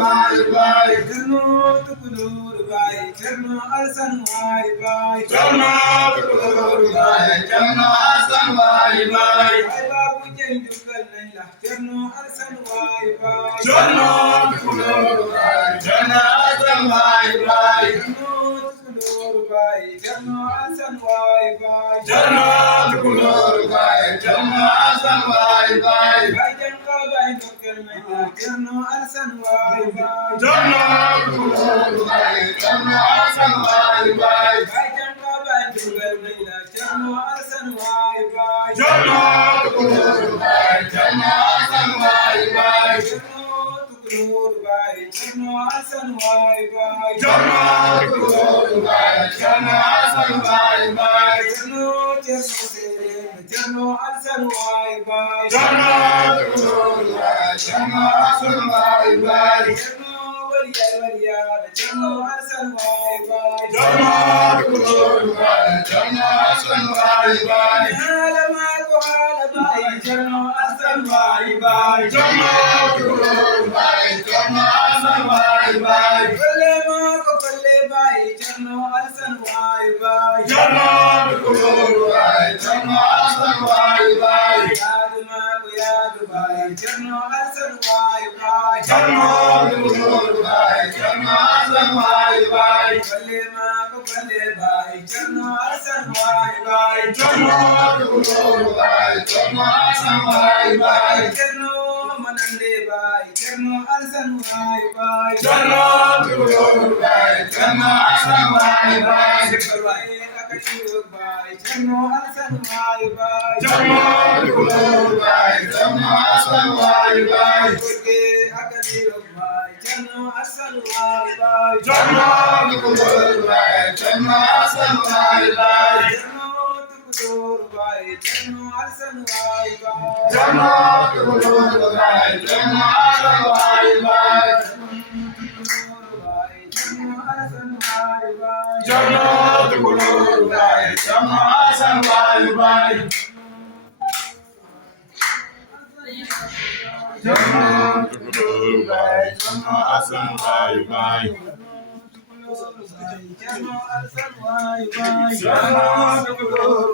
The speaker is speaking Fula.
Bye bye. Jarno tukulur bhai, jarno arsan bhai bhai. Jarno tukulur bhai, jarno arsan bhai bhai. Bhai babu janjukal naila, jarno arsan bhai bhai. Jarno tukulur bhai, jarno arsan bhai bhai. Jarno tukulur bhai, jarno arsan bhai bhai. Jarno tukulur bhai, jarno arsan bhai bhai. Bhai janka bhai nukal naila, jarno arsan bhai bhai. Jarno tukulur bhai, jarno arsan bhai bhai. Bhai janka bhai nukal naila, jarno arsan bhai bhai. Jarno tukulur bhai, jarno arsan bhai bhai. Jarno tukulur bhai, jarno arsan bhai bhai. Jarno tukulur bhai, jarno arsan bhai bhai. Jarno tere, jarno arsan bhai bhai. Jarno tukulur bhai, jarno arsan bhai bhai. Jarno waliya, jarno arsan bhai bhai. Jarno tukulur bhai, jarno arsan bhai bhai. Halama ko hala bhai, jarno arsan bhai bhai. Jarno tukulur bhai, jarno arsan bhai bhai. Palle ma ko palle bhai, jarno arsan bhai bhai. Jarno tukulur bhai, jarno arsan bhai bhai. Yaad ma ko yaad bhai, jarno arsan bhai bhai. Jarno tukulur bhai, jarno arsan bhai bhai. Palle ma ko palle bhai, jarno arsan bhai bhai. Jarno tukulur bhai, jarno arsan bhai bhai. Jarno manande bhai, jarno arsan bhai bhai. Jarno tukulur bhai, jarno arsan bhai bhai. Jarno arsan bhai bhai. Jarno tukulur bhai, jarno arsan bhai bhai. Jarno arsan bhai bhai. Jarno tukulur bhai, jarno arsan bhai bhai. Jarno arsan bhai bhai. Jarno tukulur bhai, jarno arsan bhai bhai. Jarno tukulur bhai, jarno arsan bhai bhai. Jarno tukulur bhai, jarno arsan bhai bhai. Jarno arsan bhai bhai. Jarno tukulur